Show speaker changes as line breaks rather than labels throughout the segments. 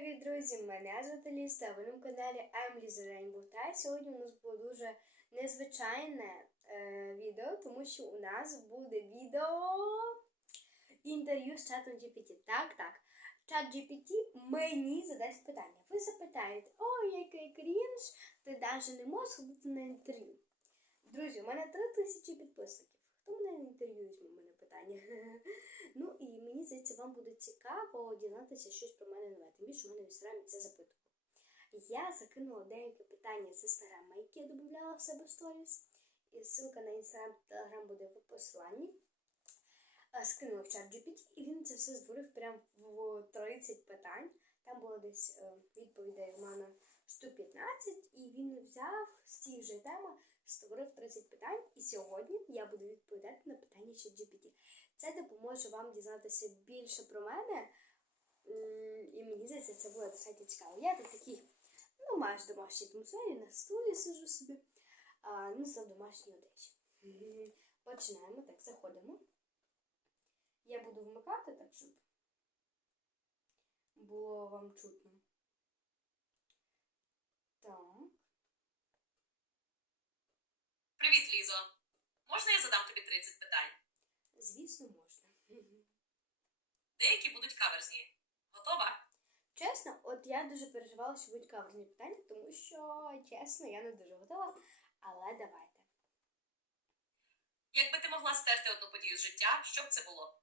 привіт, друзі! Мене звати Ліста, ви на каналі The Rainbow Tide. Сьогодні у нас було дуже незвичайне е, відео, тому що у нас буде відео інтерв'ю з чатом GPT. Так, так. Чат GPT мені задасть питання. Ви запитаєте, ой, який крінж, ти навіть не можеш ходити на інтерв'ю. Друзі, у мене три тисячі підписників. Хто мене інтерв'ю візьме? Питання. Ну і мені здається, вам буде цікаво дізнатися щось про мене нове. Тим більше у мене в інстаграмі це запитував. Я закинула деякі питання з інстаграма, які я додавала в себе в сторіс. І ссылка на інстаграм телеграм буде в посиланні. Е, Скинула в чат GPT, і він це все створив прямо в 30 питань. Там було десь е, відповідей у мене штук 15, і він взяв з цієї ж теми, створив 30 питань. І сьогодні я буду відповідати на питання чат GPT. Це допоможе вам дізнатися більше про мене. І мені здається, це буде достатньо цікаво. Я тут такий, ну, майже домашній атмосфері, на стулі сижу собі, а, ну, за домашній одежі. Починаємо, так, заходимо. Я буду вмикати так, щоб було вам чутно. Так.
Привіт, Лізо. Можна я задам тобі 30 питань?
Звісно, можна.
Деякі будуть каверзні. Готова?
Чесно, от я дуже переживала, що будуть каверзні питання, тому що, чесно, я не дуже готова. Але давайте.
Якби ти могла стерти одну подію з життя, що б це було?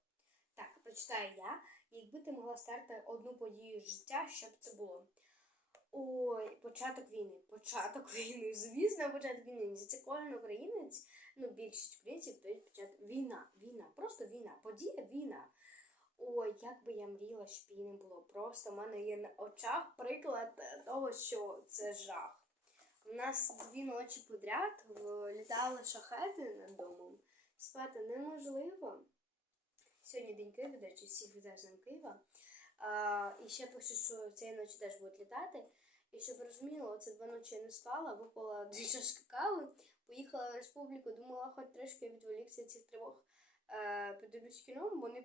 Так, прочитаю я. Якби ти могла старти одну подію з життя, що б це було? Ой, початок війни. Початок війни. Звісно, початок війни. Це кожен українець, ну більшість українців дають початок. Війна, війна, просто війна. Подія війна. Ой, як би я мріяла, щоб її не було. Просто в мене є на очах приклад того, що це жах. У нас дві ночі подряд літали шахеди над домом. Спати неможливо. Сьогодні день Києва, до речі, всіх вітаю з Києва. А, і ще пишу, що цієї ночі теж будуть літати. І щоб ви розуміли, оце два ночі я не спала, випала дві чашки кави, поїхала в республіку, думала, хоч трошки відволікся цих тривог. Е, подивлюсь кіно, бо не,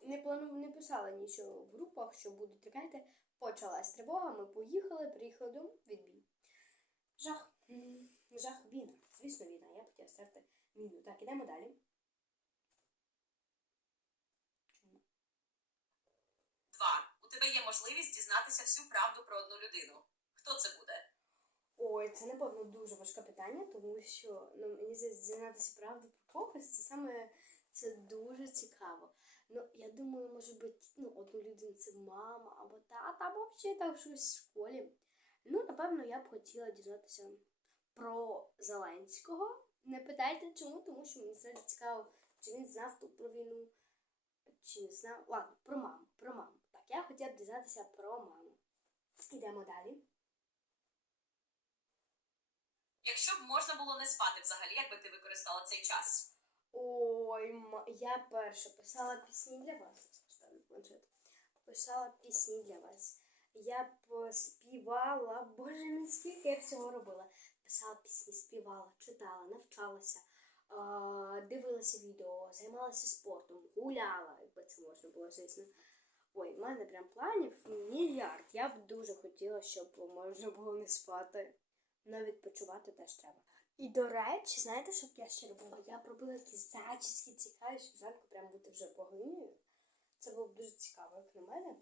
не плану не писала нічого в групах, що будуть ракети. Почалась тривога, ми поїхали, приїхали додому, відбій. Жах. Жах війна. Звісно, війна. Я хотіла старти війну. Так, ідемо далі. Чому?
Два. У тебе є можливість дізнатися всю правду про одну людину. Хто це буде?
Ой, це напевно дуже важке питання, тому що ну, мені дізнатися правду про когось, це саме це дуже цікаво. Ну, я думаю, може бути, ну, одну людину це мама або тата, або вчитель щось в школі. Ну, напевно, я б хотіла дізнатися про Зеленського. Не питайте чому, тому що мені це цікаво, чи він знав ту про війну, чи не знав. Ладно, про маму, про маму. Я хотіла б дізнатися про маму. Ідемо далі.
Якщо б можна було не спати взагалі, як би ти використала цей час?
Ой, я перша писала пісні для вас. Планшет. Писала пісні для вас. Я б співала, боже мій, скільки я всього робила. Писала пісні, співала, читала, навчалася, дивилася відео, займалася спортом, гуляла, якби це можна було, звісно. Ой, в мене прям планів мільярд. Я б дуже хотіла, щоб можна було не спати. Но відпочивати теж треба. І до речі, знаєте, що б я ще робила? Я б робила якісь зачіски цікаві, щоб зранку прям бути вже богинею. Це було б дуже цікаво, як на мене.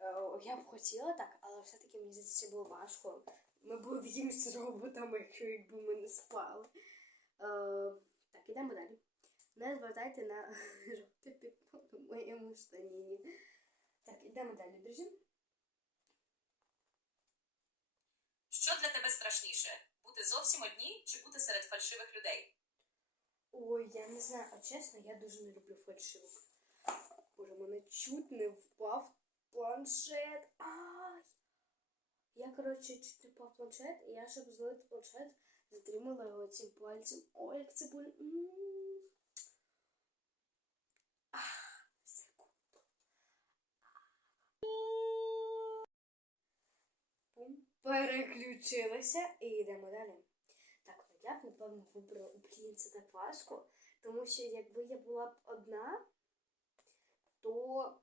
Е, Я б хотіла так, але все-таки мені здається, було важко. Ми були якимись роботами, якщо якби ми не спали. Е, Так, ідемо далі. Не звертайте на жовте пітно моєму штаніні. Так, ідемо далі, друзі.
Що для тебе страшніше? Бути зовсім одній чи бути серед фальшивих людей?
Ой, я не знаю, а чесно, я дуже не люблю фальшивок. Боже, мене чуть не впав планшет. Ай! Я, коротше, чуть не впав планшет, і я, щоб зловити планшет, затримала його цим пальцем. Ой, як це боль. Переключилася і йдемо далі. Так, ну я б, напевно, вибрала, це так важко, тому що якби я була б одна, то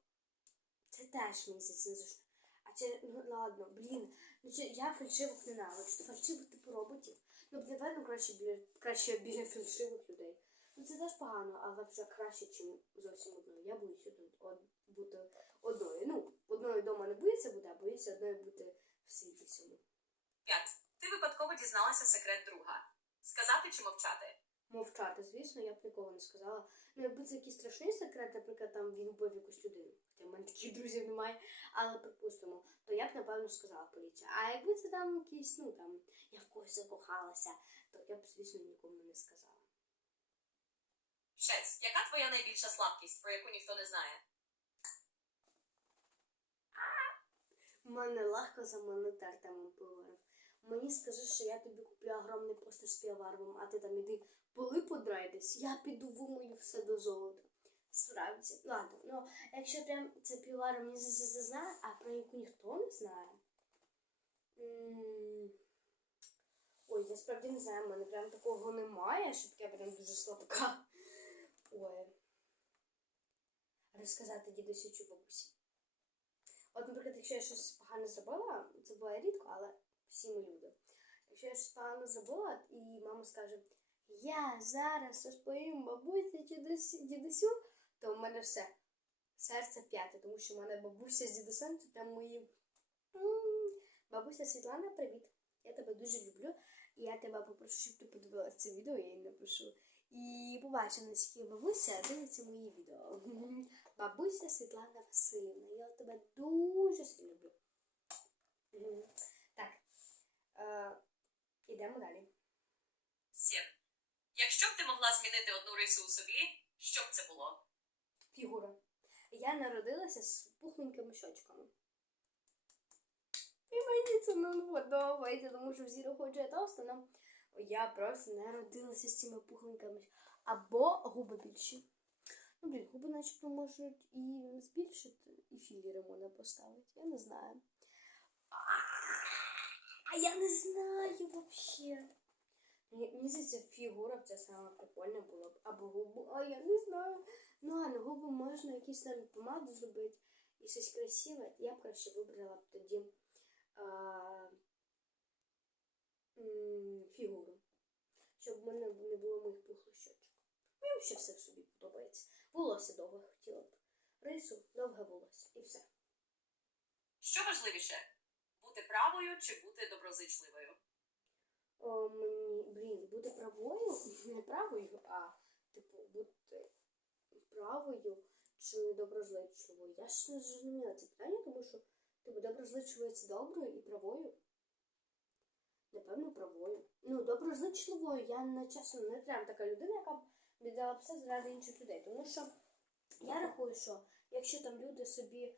це теж мені здається незручно. А це, ну ладно, блін. Ну це я фальшивих ненавиджу. Фальшивих типу роботів. Ну, напевно, краще біля краще біля фальшивих людей. Ну це теж погано, але вже краще, ніж зовсім одною. Я боюся од, од, бути одною. Ну, одною вдома не боюся бути, а боюся одною бути в світі всьому.
5. Ти випадково дізналася секрет друга. Сказати чи мовчати?
Мовчати, звісно, я б ніколи не сказала. Ну, якби це якийсь страшний секрет, наприклад, там він вбив якусь людину. Хоча в мене таких друзів немає, але припустимо, то я б напевно сказала поліція. А якби це там якийсь, ну там, я в когось закохалася, то я б, звісно, нікому не сказала.
6. Яка твоя найбільша слабкість, про яку ніхто не знає?
У мене легко заманити Артемом Пивоваров. Мені скажи, що я тобі куплю огромний постер з півоваровим, а ти там іди поли подрайдись, я піду вимою все до золота. Справді. Ладно, ну якщо прям це півоваров мені знає, а про яку ніхто не знає. Ой, я справді не знаю, в мене прям такого немає, щоб я прям дуже слабка. Ой. Розказати дідусю чи бабусі. От, наприклад, якщо я щось погано зробила, це буває рідко, але всі ми люди. Якщо я щось погано зробила, і мама скаже, я зараз розповім бабусі чи дідусю, то в мене все серце п'яте, тому що в мене бабуся з дідусем це прям мої. Бабуся Світлана, привіт. Я тебе дуже люблю. І я тебе попрошу, щоб ти подивилася це відео, я їй напишу. І побачимо, наскільки бабуся дивиться мої відео. Бабуся Світлана Васильівна, я тебе дуже сильно люблю. Так. Е, ідемо далі.
7. Якщо б ти могла змінити одну рису у собі, що б це було?
Фігура. Я народилася з пухленькими щочками. І мені це не подобається, тому що всі хочуть тоста, але я просто народилася з цими пухленькими. щ- Або губи більші. Ну, блін, губи начебто можуть і збільшити, і філери можна поставити. Я не знаю. А я не знаю взагалі. Мені здається, фігура б це саме прикольне було б. Або губи, а я не знаю. Ну, а на губи можна якісь там помаду зробити і щось красиве. Я б краще вибрала б тоді фігуру. Щоб в мене не було моїх пухлих щочок. Мені взагалі все в собі подобається. Волосся довге хотіла б. Рису, довге волосся. І все.
Що важливіше? Бути правою чи бути доброзичливою?
О, мені, блін, бути правою, не правою, а типу бути правою чи доброзичливою. Я ж не зрозуміла це питання, тому що типу доброзичливою це доброю і правою. Напевно, правою. Ну, доброзичливою я не чесно не прям така людина, яка б віддала б все заради інших людей. Тому що я рахую, що якщо там люди собі е,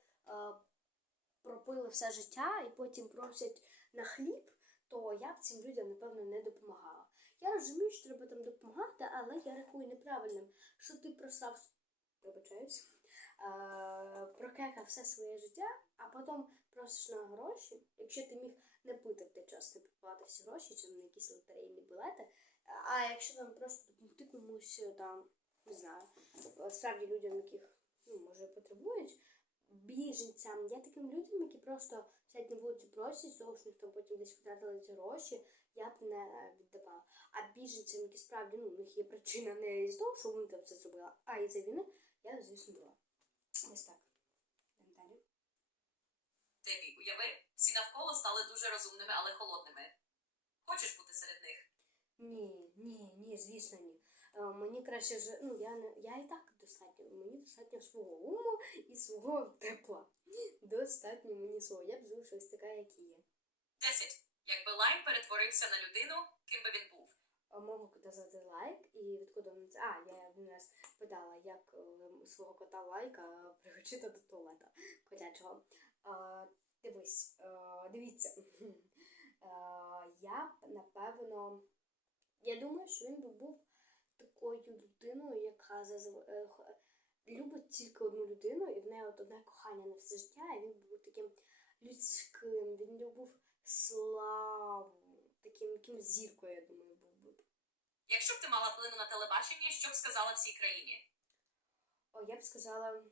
пропили все життя і потім просять на хліб, то я б цим людям, напевно, не допомагала. Я розумію, що треба там допомагати, але я рахую неправильним, що ти просав, вибачаюсь, е, прокекав все своє життя, а потім просиш на гроші, якщо ти міг не в той час, ти платив всі гроші чи на якісь лотерейні білети. А якщо там просто допомогти комусь е, там, не знаю, е, справді людям, яких ну, може потребують, біженцям, я таким людям, які просто сядь на вулицю просять, них там потім десь втратили ці гроші, я б не віддавала. А біженцям, які справді ну, у них є причина не з того, що вони там це зробили, а із за війни, я, звісно, була. Ось так.
Уяви, всі навколо стали дуже розумними, але холодними. Хочеш бути серед них?
Ні, ні, ні, звісно, ні. Е, мені краще вже, ну я не я і так достатньо. Мені достатньо свого уму і свого тепла. Достатньо мені свого. Я б залишилась така, як і є.
10. Якби лайм перетворився на людину, ким би він був?
А Можу казати лайк і відкуди він це. А, я один раз питала, як е, свого кота лайка приручити до туалета котячого. Е, дивись, е, дивіться. Е, я б напевно. Я думаю, що він би був такою людиною, яка е, любить тільки одну людину, і в неї от одне кохання на все життя, і він був таким людським, він любив славу, таким яким зіркою, я думаю, був би.
Якщо б ти мала вплину на телебаченні, що б сказала всій країні?
О, я б сказала.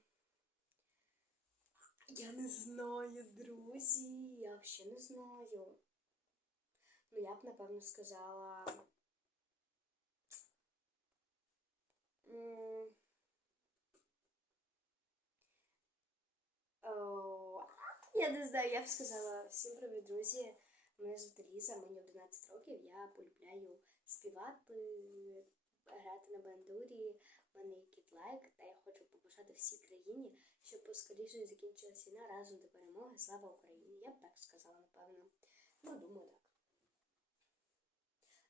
Я не знаю, друзі. Я взагалі не знаю. Ну, я б, напевно, сказала. Я не знаю, я б сказала всім привіт, друзі. Мене звати Ліза, мені 11 років. Я полюбляю співати, грати на бандурі. Мене є кітлайк, та я хочу побажати всій країні, щоб поскоріше закінчилася війна разом до перемоги. Слава Україні! Я б так сказала, напевно. Ну, думаю, так.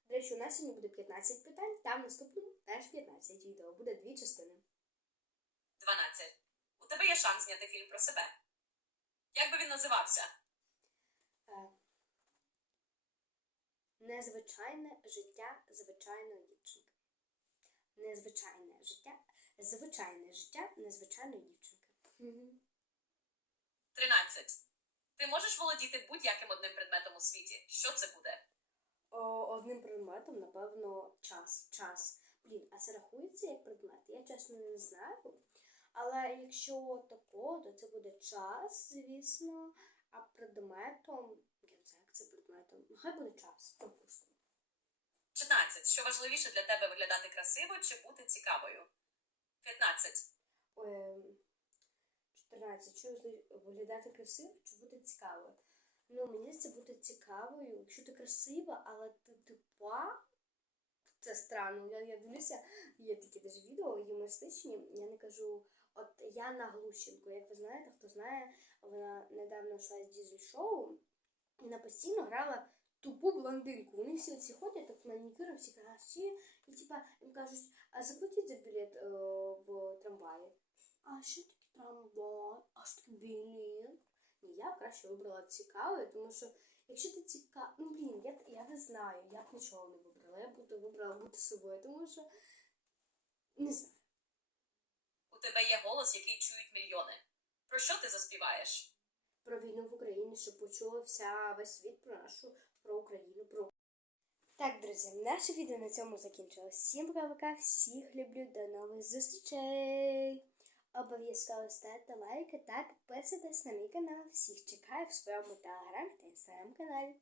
До речі, у нас сьогодні буде 15 питань, там наступному теж 15 відео. Буде дві частини.
12. У тебе є шанс зняти фільм про себе. Як би він називався?
Е, Незвичайне життя звичайної дівчинки. Незвичайне життя. Звичайне життя незвичайної дівчинки. Мгм.
13. Ти можеш володіти будь-яким одним предметом у світі. Що це буде?
О, одним предметом, напевно, час. Час. Блін, а це рахується як предмет? Я чесно не знаю. Але якщо тако, то це буде час, звісно, а предметом. Я не знаю, як це предметом. Нехай буде час, допустимо.
14. Що важливіше для тебе виглядати красиво чи бути цікавою? 15.
Ем, 14. Що виглядати красиво, чи бути цікавою? Ну, мені здається, бути цікавою, якщо ти красива, але ти тупа. Це странно. Я, я дивлюся, є такі даже відео юмористичні. Я не кажу, от Яна Глущенко, як ви знаєте, хто знає, вона недавно йшла з дізель шоу, і вона постійно грала тупу блондинку. Вони всі всі ходять, так манікюри, всі красиві, і типа їм кажуть, а заплатіть за білет е, в трамваї. А що таке трамвай? А що таке білет? Ні, я б краще вибрала цікаве, тому що якщо ти цікав... Ну блін, я, я не знаю, я б нічого не вибрала. Я б вибрала бути собою, тому що не знаю.
У тебе є голос, який чують мільйони. Про що ти заспіваєш?
Про війну в Україні, щоб почула вся весь світ про нашу про Україну. Про так, друзі, наше відео на цьому закінчилось. Всім пока, всіх люблю, до нових зустрічей! Обов'язково ставте лайки та підписуйтесь на мій канал. Всіх чекаю в своєму телеграм та інстаграм каналі.